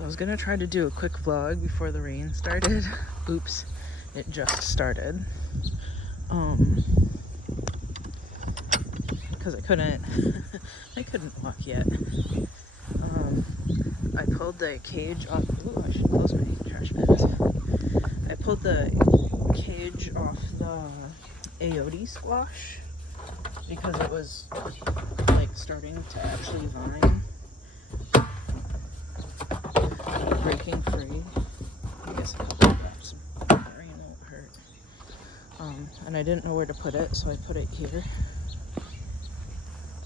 So I was gonna try to do a quick vlog before the rain started. Oops, it just started. Because I couldn't walk yet. I pulled the cage off. Ooh, I should close my trash bins. I pulled the cage off the aote squash because it was like starting to actually vine, breaking free. I guess a couple of drops of rain won't hurt. And I didn't know where to put it, so I put it here.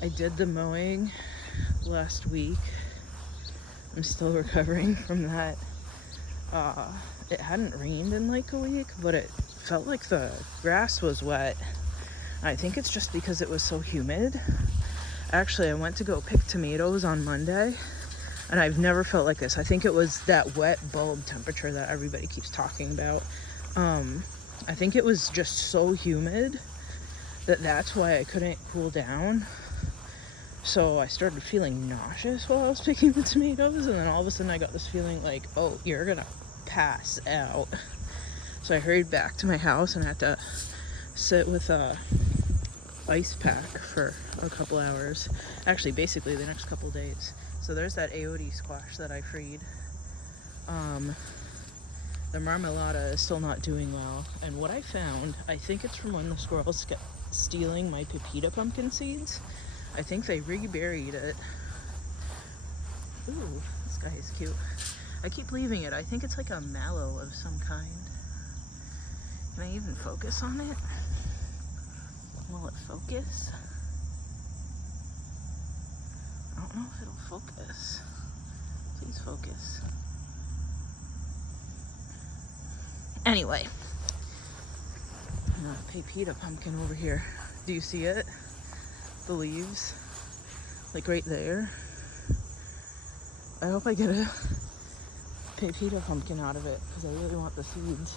I did the mowing last week. I'm still recovering from that. It hadn't rained in like a week, but it felt like the grass was wet. I think it's just because it was so humid. Actually, I went to go pick tomatoes on Monday, and I've never felt like this. I think it was that wet bulb temperature that everybody keeps talking about. I think it was just so humid that's why I couldn't cool down. So I started feeling nauseous while I was picking the tomatoes, and then all of a sudden I got this feeling like, oh, you're gonna pass out. So I hurried back to my house and I had to sit with a ice pack for a couple hours. Actually, basically the next couple days. So there's that aote squash that I freed. The marmalata is still not doing well. And what I found, I think it's from when the squirrels kept stealing my pepita pumpkin seeds. I think they reburied it. Ooh, this guy is cute. I keep leaving it. I think it's like a mallow of some kind. Can I even focus on it? Will it focus? I don't know if it'll focus. Please focus. Anyway, pepita pumpkin over here. Do you see it? The leaves, like right there. I hope I get a pepita pumpkin out of it because I really want the seeds.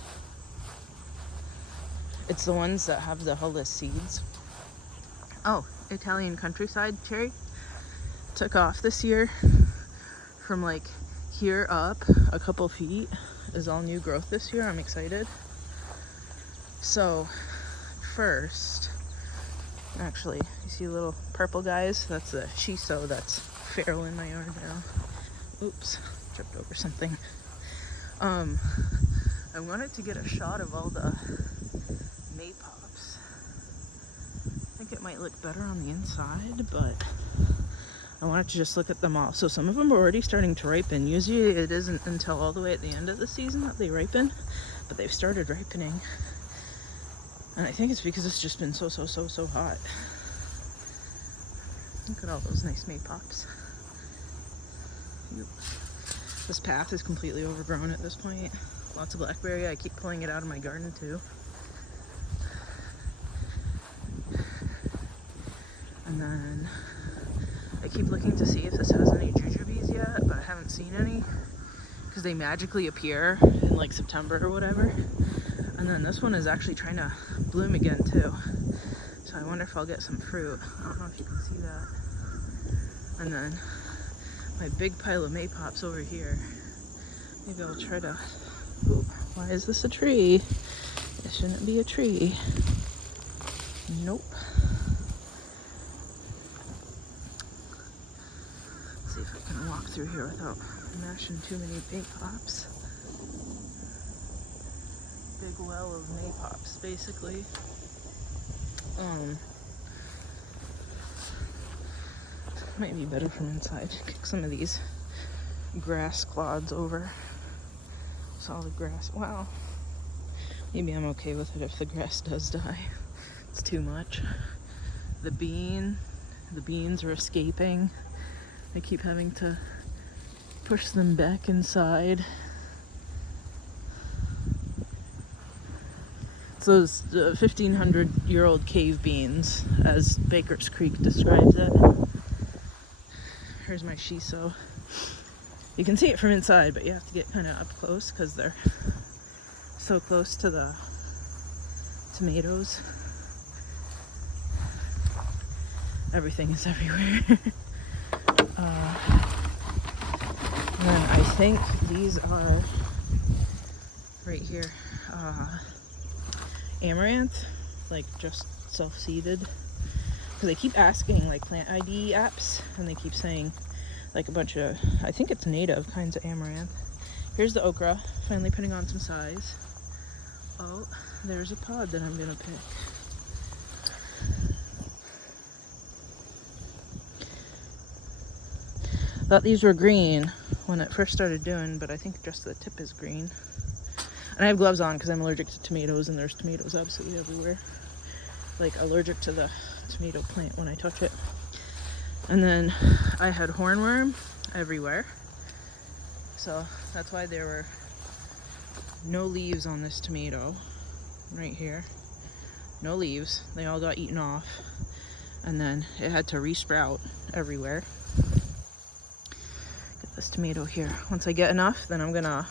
It's the ones that have the hulless seeds. Oh, Italian countryside cherry took off this year from like here up a couple feet. Is all new growth this year. I'm excited. So first, actually, you see little purple guys? That's the shiso that's feral in my yard now. Oops, tripped over something. I wanted to get a shot of all the maypops. I think it might look better on the inside, but I wanted to just look at them all. So some of them are already starting to ripen. Usually it isn't until all the way at the end of the season that they ripen, but they've started ripening. And I think it's because it's just been so hot. Look at all those nice maypops. This path is completely overgrown at this point. Lots of blackberry. I keep pulling it out of my garden too. And then I keep looking to see if this has any jujubes yet, but I haven't seen any because they magically appear in like September or whatever. And then this one is actually trying to bloom again too. So I wonder if I'll get some fruit. I don't know if you can see that. And then my big pile of maypops over here. Maybe I'll try to... Ooh, why is this a tree? It shouldn't be a tree. Nope. Let's see if I can walk through here without mashing too many maypops. Big well of maypops, basically. Might be better from inside. Kick some of these grass clods over. Solid grass. Wow. Maybe I'm okay with it if the grass does die. It's too much. The beans are escaping. I keep having to push them back inside. Those 1,500-year-old cave beans, as Baker's Creek describes it. Here's my shiso. You can see it from inside, but you have to get kind of up close because they're so close to the tomatoes. Everything is everywhere. And then I think these are right here, amaranth, like just self-seeded. Because they keep asking like plant ID apps, and they keep saying like a bunch of, I think it's native kinds of amaranth. Here's the okra, finally putting on some size. Oh, there's a pod that I'm gonna pick. Thought these were green when it first started doing, but I think just the tip is green. And I have gloves on because I'm allergic to tomatoes, and there's tomatoes absolutely everywhere. Like allergic to the tomato plant when I touch it. And then I had hornworm everywhere. So that's why there were no leaves on this tomato right here. No leaves. They all got eaten off. And then it had to resprout everywhere. Get this tomato here. Once I get enough, then I'm gonna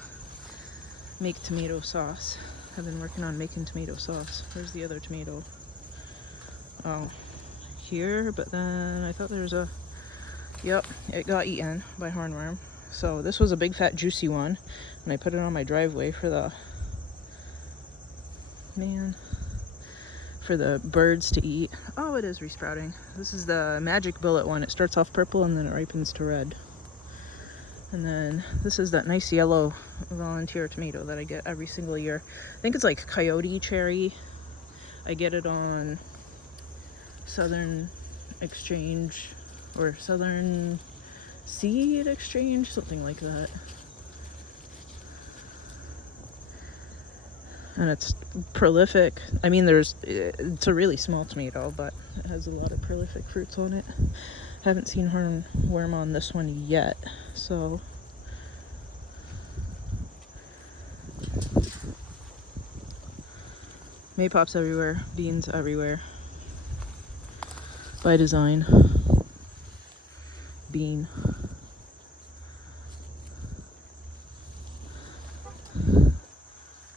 make tomato sauce. I've been working on making tomato sauce. Where's the other tomato? Oh, here, but then I thought there was a, yep, it got eaten by hornworm. So this was a big fat juicy one, and I put it on my driveway for the, for the birds to eat. Oh, it is resprouting. This is the magic bullet one. It starts off purple and then it ripens to red. And then this is that nice yellow volunteer tomato that I get every single year. I think it's like coyote cherry. I get it on Southern Exchange or Southern Seed Exchange, something like that. And it's prolific. I mean, it's a really small tomato, but it has a lot of prolific fruits on it. Haven't seen hornworm on this one yet, so maypops everywhere, beans everywhere. By design. Bean.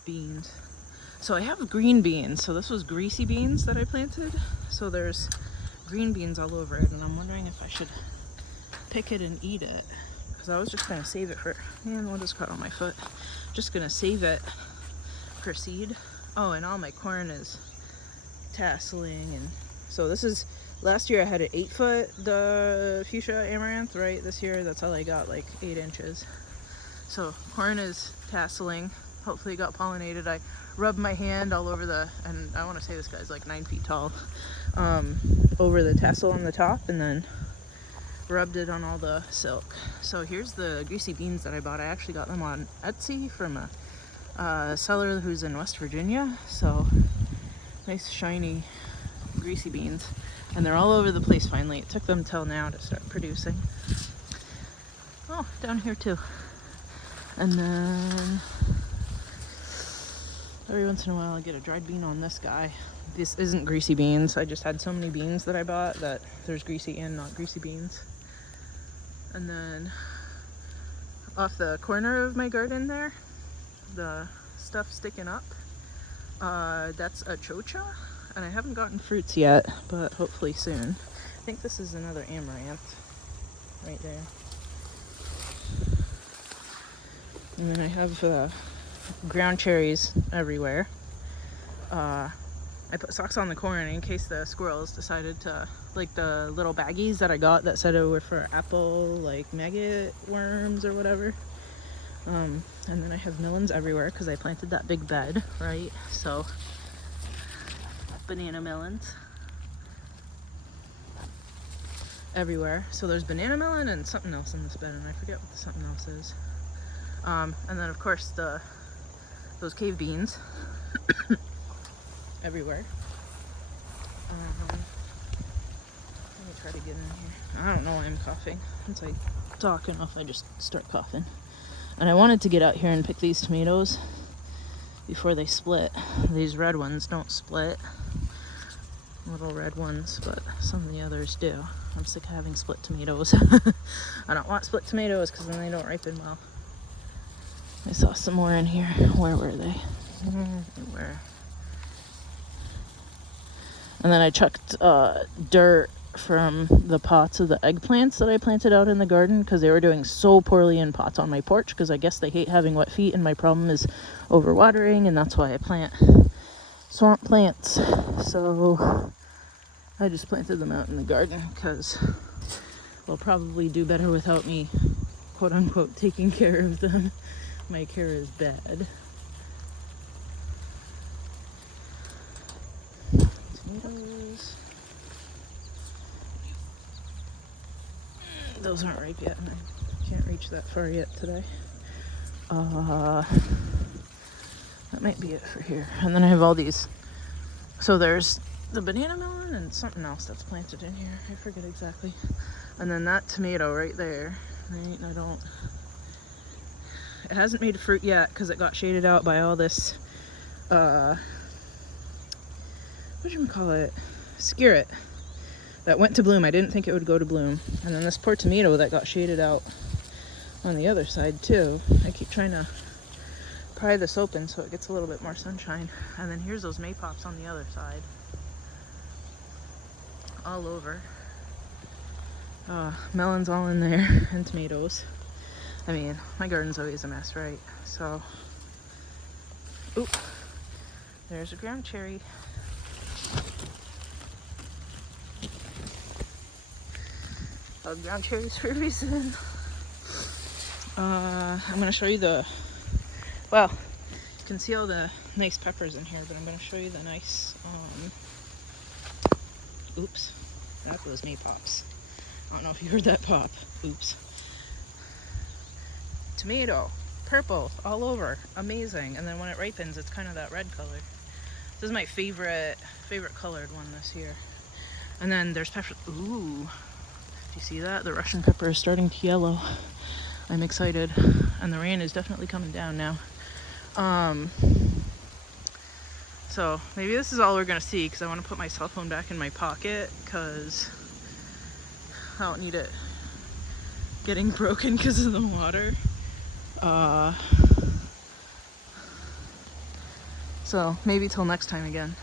Beans. So I have green beans. So this was greasy beans that I planted. So there's green beans all over it, and I'm wondering if I should pick it and eat it. Because I was just gonna save it for, man, what is caught on my foot? Just gonna save it for seed. Oh, and all my corn is tasseling, and so this is, last year I had an 8-foot the fuchsia amaranth, right? This year that's all I got, like 8 inches. So corn is tasseling. Hopefully it got pollinated. I rubbed my hand all over the, and I want to say this guy's like 9 feet tall, over the tassel on the top, and then rubbed it on all the silk. So here's the greasy beans that I bought. I actually got them on Etsy from a seller who's in West Virginia. So nice shiny greasy beans, and they're all over the place finally. It took them till now to start producing. Oh, down here too. And then every once in a while I get a dried bean on this guy. This isn't greasy beans. I just had so many beans that I bought that there's greasy and not greasy beans. And then off the corner of my garden there, the stuff sticking up, that's a chocha, and I haven't gotten fruits yet, but hopefully soon. I think this is another amaranth right there. And then I have ground cherries everywhere. I put socks on the corn in case the squirrels decided to, like the little baggies that I got that said it were for apple, like maggot worms or whatever. And then I have melons everywhere because I planted that big bed, right? So banana melons everywhere. So there's banana melon and something else in this bed, and I forget what the something else is. And then of course those cave beans everywhere. Let me try to get in here. I don't know why I'm coughing. Once I talk enough, I just start coughing. And I wanted to get out here and pick these tomatoes before they split. These red ones don't split. Little red ones, but some of the others do. I'm sick of having split tomatoes. I don't want split tomatoes because then they don't ripen well. I saw some more in here. Where were they? Where? And then I chucked dirt from the pots of the eggplants that I planted out in the garden because they were doing so poorly in pots on my porch, because I guess they hate having wet feet and my problem is overwatering, and that's why I plant swamp plants. So I just planted them out in the garden because they'll probably do better without me, quote unquote, taking care of them. My care is bad. Tomatoes. Those aren't ripe yet, and I can't reach that far yet today. That might be it for here. And then I have all these. So there's the banana melon and something else that's planted in here. I forget exactly. And then that tomato right there. Right? It hasn't made fruit yet because it got shaded out by all this, whatchamacallit? Skirret that went to bloom. I didn't think it would go to bloom. And then this poor tomato that got shaded out on the other side too. I keep trying to pry this open so it gets a little bit more sunshine. And then here's those maypops on the other side. All over. Melons all in there, and tomatoes. I mean, my garden's always a mess, right? So, oop, there's a ground cherry. Ground cherries for a reason. I'm gonna show you well, you can see all the nice peppers in here, but I'm gonna show you the nice, oops, that was maypops. I don't know if you heard that pop. Oops. Tomato, purple, all over, amazing. And then when it ripens, it's kind of that red color. This is my favorite colored one this year. And then there's pepper. Ooh, do you see that? The Russian pepper is starting to yellow. I'm excited, and the rain is definitely coming down now. So maybe this is all we're gonna see, because I want to put my cell phone back in my pocket because I don't need it getting broken because of the water. So maybe till next time again.